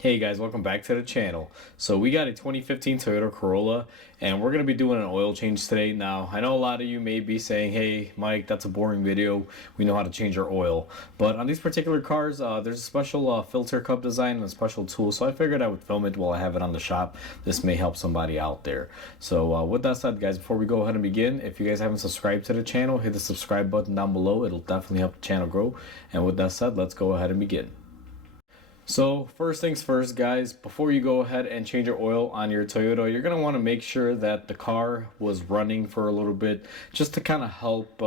Hey guys, welcome back to the channel. So we got a 2015 Toyota Corolla and we're going to be doing an oil change today. Now, I know a lot of you may be saying, hey Mike, that's a boring video. We know how to change our oil. But on these particular cars, there's a special filter cup design and a special tool. So I figured I would film it while I have it on the shop. This may help somebody out there. So with that said, guys, before we go ahead and begin, if you guys haven't subscribed to the channel, hit the subscribe button down below. It'll definitely help the channel grow. And with that said, let's go ahead and begin. So first things first, guys, before you go ahead and change your oil on your Toyota, you're going to want to make sure that the car was running for a little bit just to kind of help,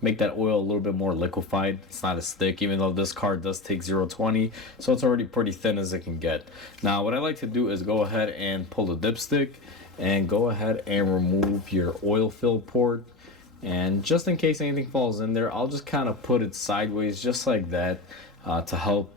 make that oil a little bit more liquefied. It's not as thick, even though this car does take 0-20, so it's already pretty thin as it can get. Now, what I like to do is go ahead and pull the dipstick and go ahead and remove your oil fill port. And just in case anything falls in there, I'll just kind of put it sideways just like that. To help,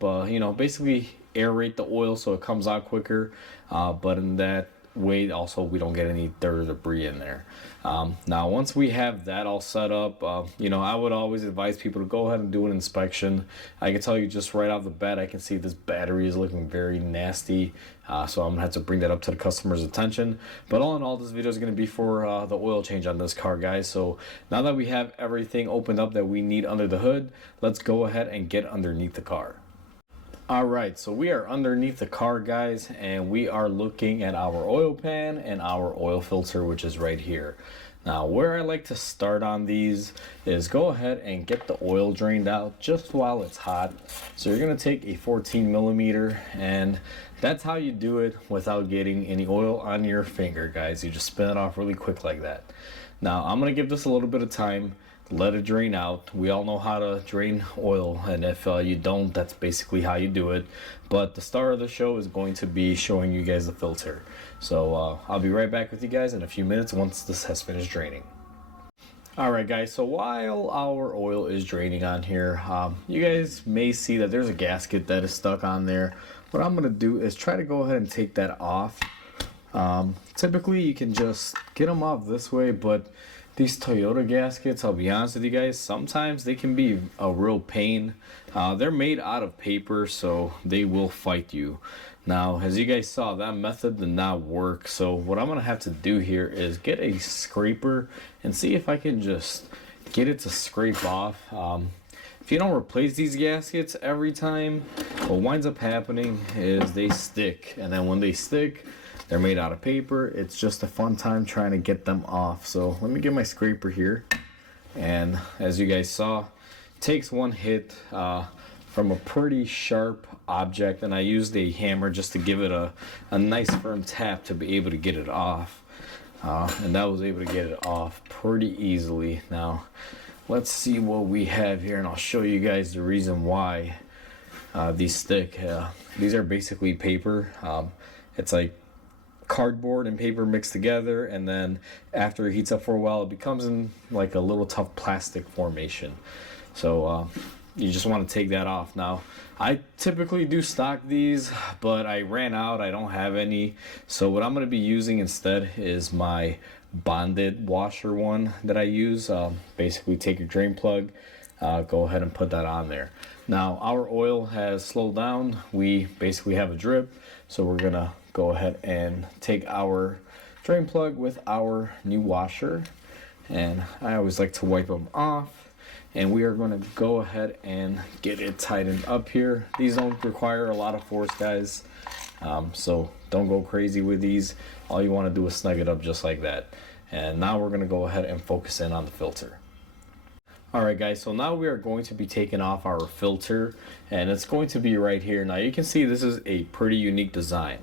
basically aerate the oil so it comes out quicker. But in that way, also, we don't get any dirt or debris in there. Now, once we have that all set up, I would always advise people to go ahead and do an inspection. I can tell you just right off the bat, I can see this battery is looking very nasty. So I'm going to have to bring that up to the customer's attention. But all in all, this video is going to be for the oil change on this car, guys. So now that we have everything opened up that we need under the hood, let's go ahead and get underneath the car. Alright, so we are underneath the car, guys, and we are looking at our oil pan and our oil filter, which is right here. Now, where I like to start on these is go ahead and get the oil drained out just while it's hot. So you're going to take a 14 millimeter, and that's how you do it without getting any oil on your finger, guys. You just spin it off really quick like that. Now, I'm going to give this a little bit of time. Let it drain out. We all know how to drain oil, and if you don't, that's basically how you do it. But the star of the show is going to be showing you guys the filter. So I'll be right back with you guys in a few minutes once this has finished draining. Alright guys, so while our oil is draining on here, you guys may see that there's a gasket that is stuck on there. What I'm going to do is try to go ahead and take that off. Typically you can just get them off this way, but these Toyota gaskets, I'll be honest with you guys, sometimes they can be a real pain. They're made out of paper, so they will fight you. Now, as you guys saw, that method did not work. So what I'm going to have to do here is get a scraper and see if I can just get it to scrape off. If you don't replace these gaskets every time, what winds up happening is they stick. And then when they stick, they're made out of paper. It's just a fun time trying to get them off. So let me get my scraper here. And as you guys saw, it takes one hit from a pretty sharp object. And I used a hammer just to give it a nice firm tap to be able to get it off. And that was able to get it off pretty easily. Now, let's see what we have here. And I'll show you guys the reason why these stick. These are basically paper. It's like cardboard and paper mixed together, and then after it heats up for a while, it becomes in like a little tough plastic formation. So you just want to take that off. Now, I typically do stock these, but I ran out. I don't have any. So what I'm going to be using instead is my bonded washer one that I use. Basically take your drain plug, go ahead and put that on there. Now, our oil has slowed down. We basically have a drip, so we're going to go ahead and take our drain plug with our new washer, and I always like to wipe them off, and we are going to go ahead and get it tightened up here. These don't require a lot of force, guys, so don't go crazy with these. All you want to do is snug it up just like that. And now we're going to go ahead and focus in on the filter. Alright guys, so now we are going to be taking off our filter, and it's going to be right here. Now you can see this is a pretty unique design.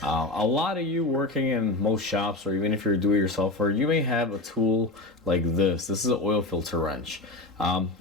A lot of you working in most shops, or even if you're a do-it-yourselfer, you may have a tool like this. This is an oil filter wrench.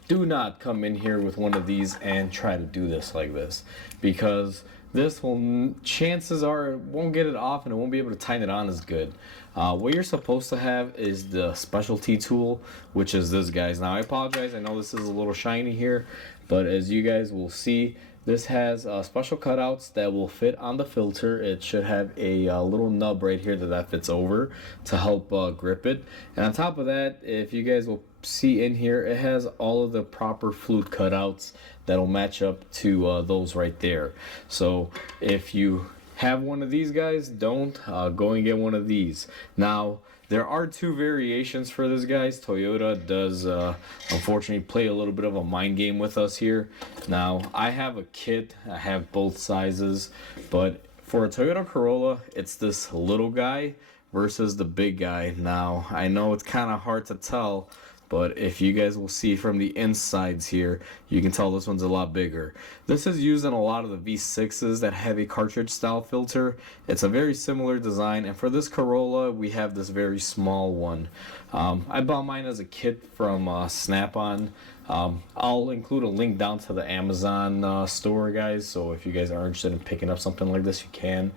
Do not come in here with one of these and try to do this like this, because this will, chances are, it won't get it off and it won't be able to tighten it on as good. What you're supposed to have is the specialty tool, which is this, guys. Now I apologize, I know this is a little shiny here, but as you guys will see, this has special cutouts that will fit on the filter. It should have a little nub right here that fits over to help grip it. And on top of that, if you guys will see in here, it has all of the proper flute cutouts that'll match up to those right there. So if you have one of these guys, don't go and get one of these. Now there are two variations for this, guys. Toyota does unfortunately play a little bit of a mind game with us here. Now I have a kit, I have both sizes, but for a Toyota Corolla, it's this little guy versus the big guy. Now I know it's kind of hard to tell, but if you guys will see from the insides here, you can tell this one's a lot bigger. This is used in a lot of the V6s that have a cartridge style filter. It's a very similar design, and for this Corolla we have this very small one. I bought mine as a kit from Snap-on. I'll include a link down to the Amazon store, guys, so if you guys are interested in picking up something like this, you can.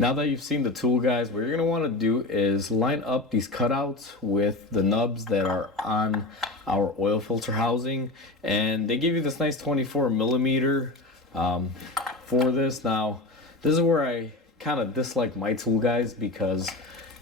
Now that you've seen the tool, guys, what you're going to want to do is line up these cutouts with the nubs that are on our oil filter housing, and they give you this nice 24 millimeter for this. Now this is where I kind of dislike my tool, guys, because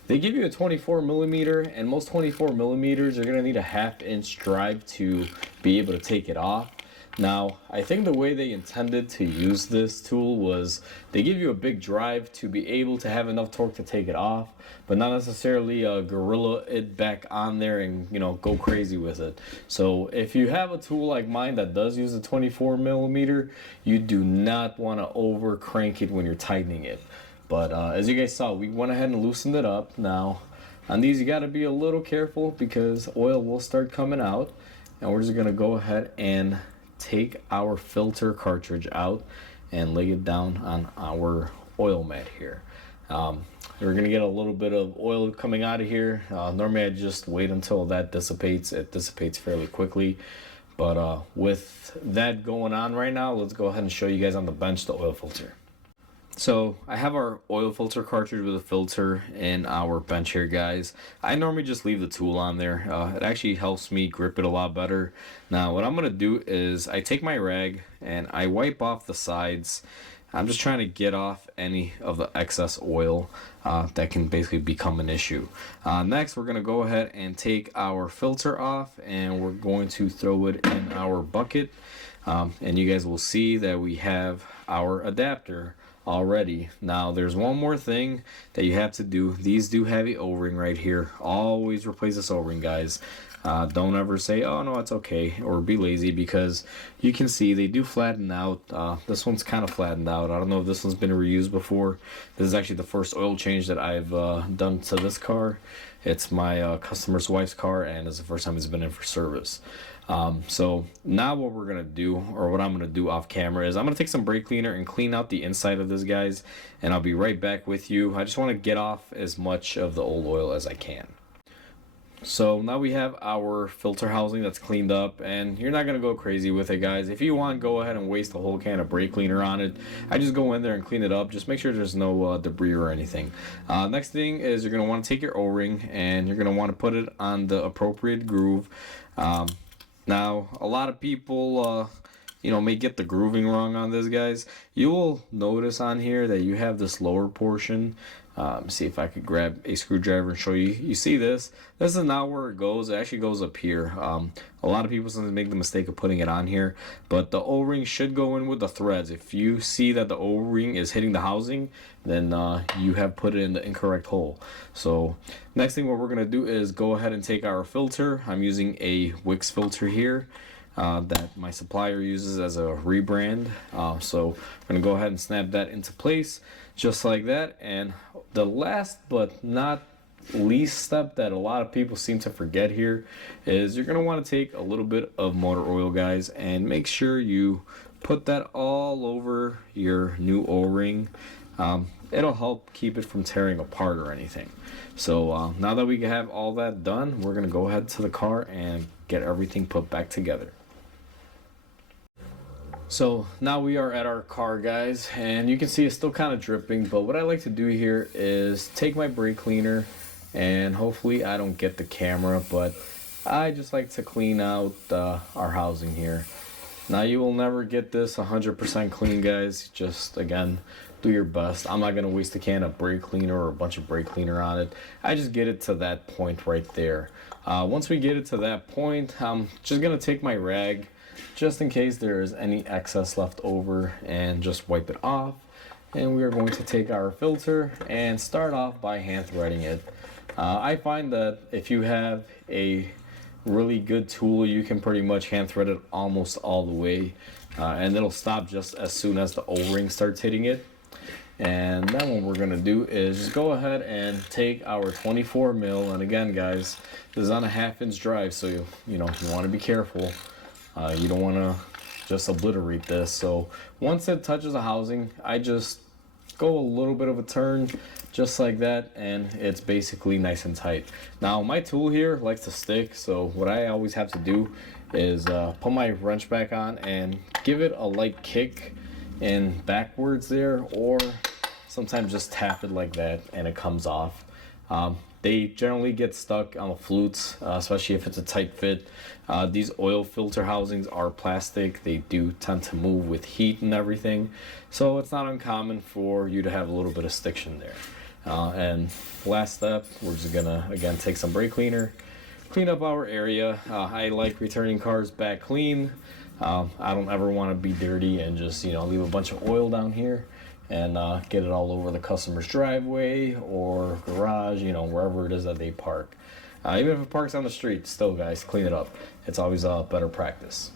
they give you a 24 millimeter, and most 24 millimeters you're going to need a 1/2 inch drive to be able to take it off. Now, I think the way they intended to use this tool was they give you a big drive to be able to have enough torque to take it off, but not necessarily gorilla it back on there and, you know, go crazy with it. So if you have a tool like mine that does use a 24 millimeter, you do not want to over crank it when you're tightening it. But as you guys saw, we went ahead and loosened it up. Now, on these you got to be a little careful because oil will start coming out, and we're just going to go ahead and take our filter cartridge out and lay it down on our oil mat here. We're gonna get a little bit of oil coming out of here. Normally I just wait until that dissipates. It dissipates fairly quickly, but with that going on right now, let's go ahead and show you guys on the bench the oil filter. So I have our oil filter cartridge with a filter in our bench here, guys. I normally just leave the tool on there. It actually helps me grip it a lot better. Now what I'm gonna do is I take my rag and I wipe off the sides. I'm just trying to get off any of the excess oil that can basically become an issue. Next, we're gonna go ahead and take our filter off, and we're going to throw it in our bucket. And you guys will see that we have our adapter already. Now there's one more thing that you have to do. These do have a O-ring right here. Always replace this O-ring, guys. Don't ever say, oh no, it's okay, or be lazy, because you can see they do flatten out. This one's kind of flattened out. I don't know if this one's been reused before. This is actually the first oil change that I've done to this car. It's my customer's wife's car, and it's the first time it's been in for service. So now what we're gonna do, or what I'm gonna do off camera, is I'm gonna take some brake cleaner and clean out the inside of this, guys, and I'll be right back with you. I just want to get off as much of the old oil as I can. So now we have our filter housing that's cleaned up, and you're not gonna go crazy with it, guys. If you want, go ahead and waste a whole can of brake cleaner on it. I just go in there and clean it up. Just make sure there's no debris or anything. Next thing is you're gonna want to take your O-ring and you're gonna want to put it on the appropriate groove. Now, a lot of people, you know, may get the grooving wrong on this, guys. You will notice on here that you have this lower portion. See if I could grab a screwdriver and show you. You see this? This is not where it goes. It actually goes up here. A lot of people sometimes make the mistake of putting it on here, but the O-ring should go in with the threads. If you see that the O-ring is hitting the housing, then you have put it in the incorrect hole. So next thing what we're gonna do is go ahead and take our filter. I'm using a Wix filter here that my supplier uses as a rebrand. So I'm gonna go ahead and snap that into place just like that. And the last but not least step that a lot of people seem to forget here is you're going to want to take a little bit of motor oil, guys, and make sure you put that all over your new O-ring. It'll help keep it from tearing apart or anything. So now that we have all that done, we're going to go ahead to the car and get everything put back together. So now we are at our car, guys, and you can see it's still kind of dripping, but what I like to do here is take my brake cleaner, and hopefully I don't get the camera, but I just like to clean out our housing here. Now you will never get this 100% clean, guys. Just again, do your best. I'm not gonna waste a can of brake cleaner or a bunch of brake cleaner on it. I just get it to that point right there. Once we get it to that point, I'm just gonna take my rag, just in case there is any excess left over, and just wipe it off. And we are going to take our filter and start off by hand threading it. I find that if you have a really good tool, you can pretty much hand thread it almost all the way, and it'll stop just as soon as the O-ring starts hitting it. And then what we're gonna do is just go ahead and take our 24 mil, and again guys, this is on a 1/2 inch drive, so you know you want to be careful. You don't want to just obliterate this. So once it touches the housing, I just go a little bit of a turn, just like that, and it's basically nice and tight. Now my tool here likes to stick, so what I always have to do is put my wrench back on and give it a light kick and backwards there, or sometimes just tap it like that and it comes off. They generally get stuck on the flutes, especially if it's a tight fit. These oil filter housings are plastic. They do tend to move with heat and everything, so it's not uncommon for you to have a little bit of stiction there. And last step, we're just gonna again take some brake cleaner, clean up our area. I like returning cars back clean. I don't ever want to be dirty and just leave a bunch of oil down here and get it all over the customer's driveway or garage, wherever it is that they park. Even if it parks on the street, still guys, clean it up. It's always a better practice.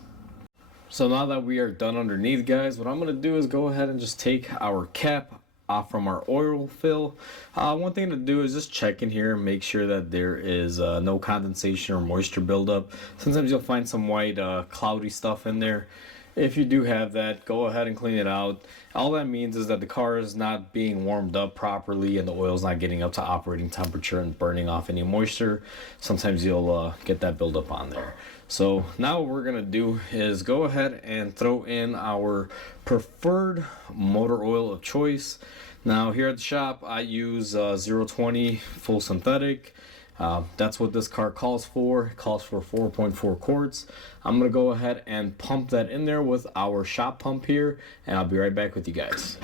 So now that we are done underneath, guys, what I'm going to do is go ahead and just take our cap off from our oil fill. One thing to do is just check in here and make sure that there is no condensation or moisture buildup. Sometimes you'll find some white cloudy stuff in there. If you do have that, go ahead and clean it out. All that means is that the car is not being warmed up properly and the oil is not getting up to operating temperature and burning off any moisture. Sometimes you'll get that buildup on there. So now what we're gonna do is go ahead and throw in our preferred motor oil of choice. Now here at the shop, I use 020 full synthetic. That's what this car calls for. It calls for 4.4 quarts. I'm gonna go ahead and pump that in there with our shop pump here, and I'll be right back with you guys.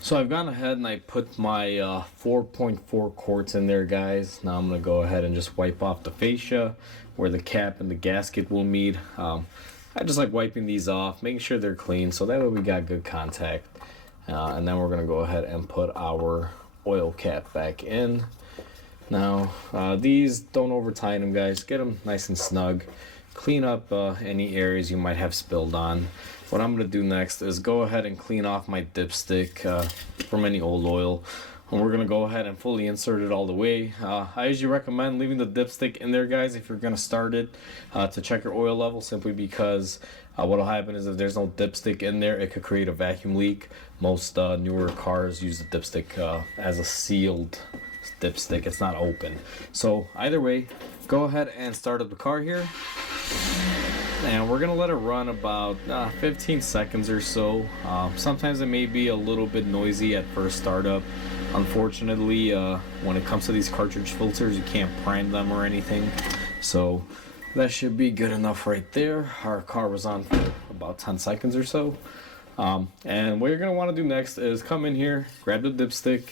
So I've gone ahead and I put my 4.4 quarts in there, guys. Now I'm gonna go ahead and just wipe off the fascia where the cap and the gasket will meet. I just like wiping these off, making sure they're clean, so that way we got good contact. And then we're gonna go ahead and put our oil cap back in. Now, these don't over tighten them, guys. Get them nice and snug. Clean up any areas you might have spilled on. What I'm going to do next is go ahead and clean off my dipstick from any old oil. And we're going to go ahead and fully insert it all the way. I usually recommend leaving the dipstick in there, guys, if you're going to start it to check your oil level, simply because what will happen is if there's no dipstick in there, it could create a vacuum leak. Most newer cars use the dipstick as a sealed dipstick. It's not open. So either way, go ahead and start up the car here, and we're gonna let it run about 15 seconds or so. Sometimes it may be a little bit noisy at first startup. Unfortunately, when it comes to these cartridge filters, you can't prime them or anything, so that should be good enough right there. Our car was on for about 10 seconds or so. And what you're going to want to do next is come in here, grab the dipstick,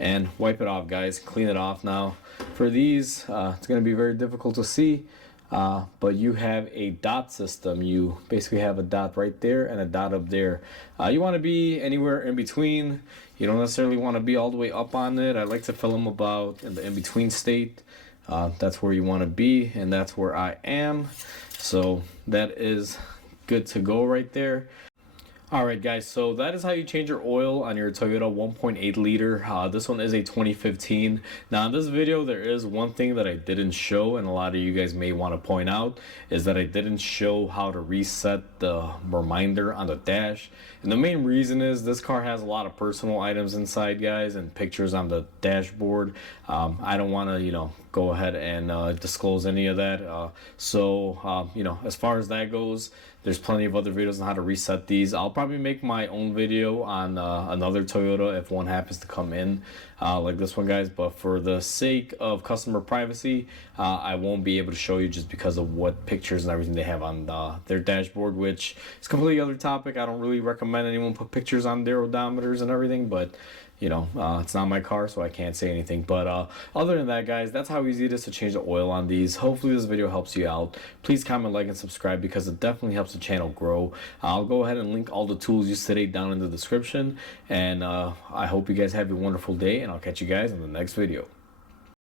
and wipe it off, guys. Clean it off. Now, for these, it's going to be very difficult to see, but you have a dot system. You basically have a dot right there and a dot up there. You want to be anywhere in between. You don't necessarily want to be all the way up on it. I like to fill them about in the in-between state. That's where you want to be, and that's where I am. So that is good to go right there. Alright guys, so that is how you change your oil on your Toyota 1.8 liter. This one is a 2015. Now in this video, there is one thing that I didn't show, and a lot of you guys may want to point out, is that I didn't show how to reset the reminder on the dash. And the main reason is this car has a lot of personal items inside, guys, and pictures on the dashboard. I don't want to, go ahead and disclose any of that. So as far as that goes, There's plenty of other videos on how to reset these. I'll probably make my own video on another Toyota if one happens to come in like this one, guys. But for the sake of customer privacy, I won't be able to show you just because of what pictures and everything they have on their dashboard, which is completely other topic. I don't really recommend anyone put pictures on their odometers and everything, but you know, it's not my car, so I can't say anything. But other than that, guys, that's how easy it is to change the oil on these. Hopefully this video helps you out. Please comment, like, and subscribe because it definitely helps the channel grow. I'll go ahead and link all the tools used today down in the description. And I hope you guys have a wonderful day, and I'll catch you guys in the next video.